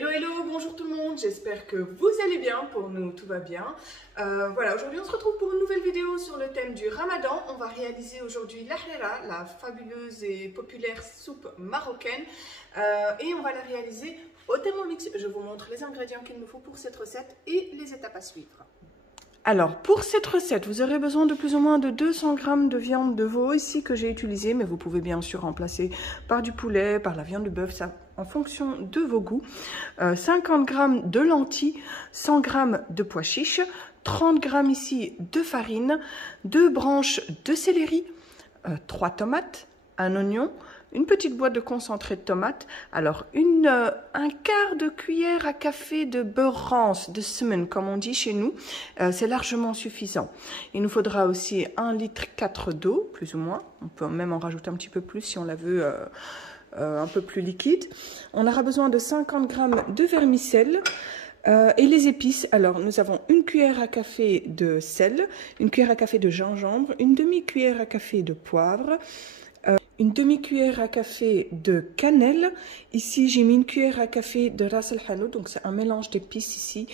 Hello, hello, bonjour tout le monde, j'espère que vous allez bien, pour nous tout va bien. Voilà, aujourd'hui on se retrouve pour une nouvelle vidéo sur le thème du Ramadan. On va réaliser aujourd'hui l'ahlela, la fabuleuse et populaire soupe marocaine. Et on va la réaliser au Thermomix. Je vous montre les ingrédients qu'il me faut pour cette recette et les étapes à suivre. Alors, pour cette recette, vous aurez besoin de plus ou moins de 200 g de viande de veau ici que j'ai utilisé, mais vous pouvez bien sûr remplacer par du poulet, par la viande de bœuf, ça en fonction de vos goûts. 50 g de lentilles, 100 g de pois chiches, 30 g ici de farine, 2 branches de céleri, 3 tomates, un oignon, une petite boîte de concentré de tomates, alors un quart de cuillère à café de beurre rance, de semen comme on dit chez nous, c'est largement suffisant. Il nous faudra aussi 1,4 litre d'eau, plus ou moins, on peut même en rajouter un petit peu plus si on la veut un peu plus liquide. On aura besoin de 50 g de vermicelle. Et les épices, alors nous avons une cuillère à café de sel, une cuillère à café de gingembre, une demi-cuillère à café de poivre, une demi-cuillère à café de cannelle. Ici, j'ai mis une cuillère à café de ras el hanout, donc c'est un mélange d'épices ici,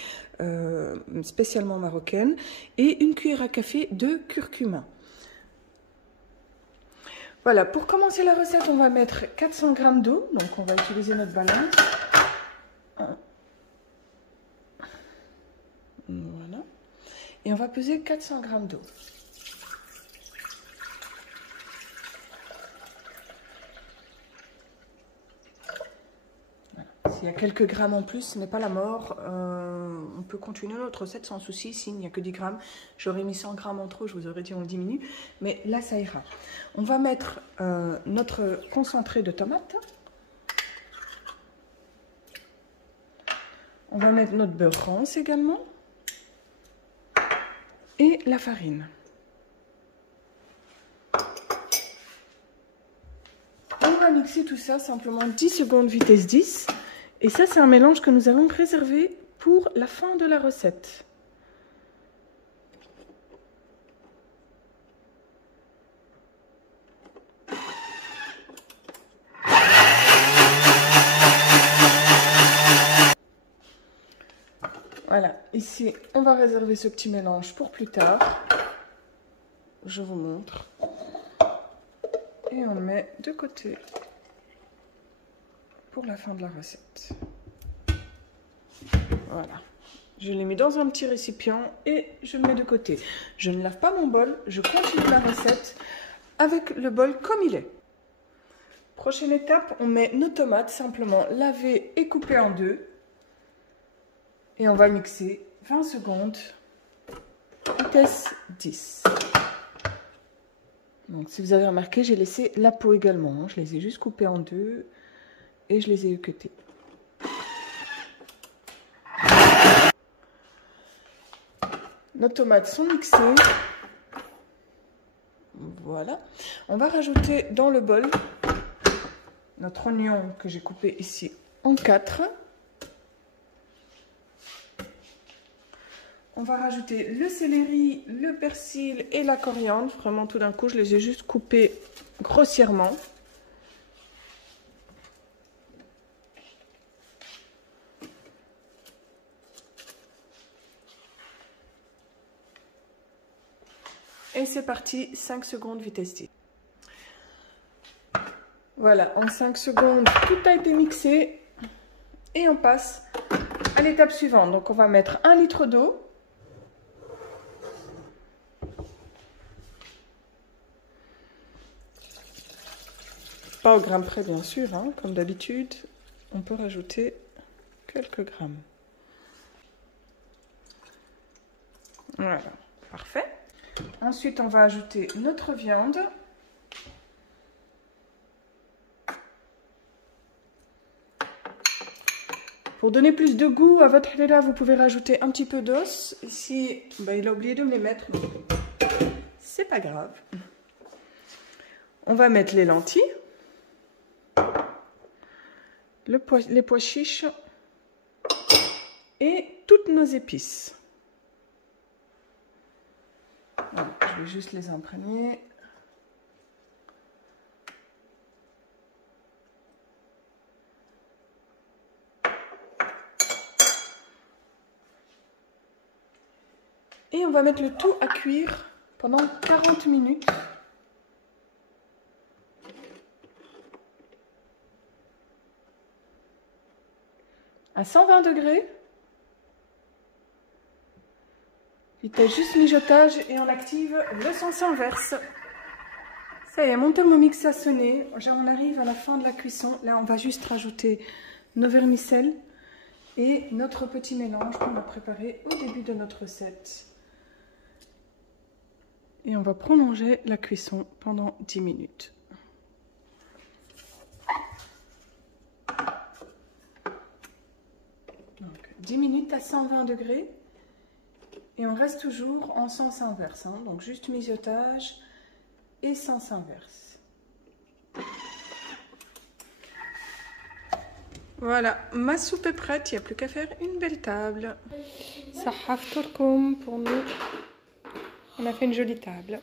spécialement marocaine, et une cuillère à café de curcuma. Voilà, pour commencer la recette, on va mettre 400 g d'eau, donc on va utiliser notre balance. Voilà. Et on va peser 400 g d'eau. S'il y a quelques grammes en plus, ce n'est pas la mort. On peut continuer notre recette sans souci. S'il n'y a que 10 grammes, j'aurais mis 100 grammes en trop, je vous aurais dit on le diminue. Mais là, ça ira. On va mettre notre concentré de tomates. On va mettre notre beurre rance également. Et la farine. On va mixer tout ça simplement 10 secondes vitesse 10. Et ça, c'est un mélange que nous allons préserver pour la fin de la recette. Voilà, ici, on va réserver ce petit mélange pour plus tard. Je vous montre. Et on le met de côté pour la fin de la recette. Voilà. Je l'ai mis dans un petit récipient et je le mets de côté. Je ne lave pas mon bol, je continue la recette avec le bol comme il est. Prochaine étape, on met nos tomates simplement lavées et coupées en deux. Et on va mixer 20 secondes, vitesse 10. Donc si vous avez remarqué, j'ai laissé la peau également. Je les ai juste coupées en deux et je les ai équeutées. Nos tomates sont mixées. Voilà. On va rajouter dans le bol notre oignon que j'ai coupé ici en 4. On va rajouter le céleri, le persil et la coriandre. Vraiment tout d'un coup, je les ai juste coupés grossièrement. Et c'est parti, 5 secondes vitesse 10. Voilà, en 5 secondes, tout a été mixé. Et on passe à l'étape suivante. Donc on va mettre 1 litre d'eau. Pas au gramme près, bien sûr, hein. Comme d'habitude, on peut rajouter quelques grammes. Voilà, parfait. Ensuite, on va ajouter notre viande. Pour donner plus de goût à votre halala, vous pouvez rajouter un petit peu d'os. Ici, il a oublié de me les mettre, donc c'est pas grave. On va mettre les lentilles. Les pois chiches et toutes nos épices. Voilà, je vais juste les imprégner. Et on va mettre le tout à cuire pendant 40 minutes. À 120 degrés. Vitesse juste mijotage et on active le sens inverse. Ça y est, mon Thermomix a sonné. On arrive à la fin de la cuisson. Là, on va juste rajouter nos vermicelles et notre petit mélange qu'on a préparé au début de notre recette. Et on va prolonger la cuisson pendant 10 minutes. Donc, 10 minutes à 120 degrés. Et on reste toujours en sens inverse. Hein, donc, juste mijotage et sens inverse. Voilà, ma soupe est prête, il n'y a plus qu'à faire une belle table. Sahaf Turkoum pour nous. On a fait une jolie table.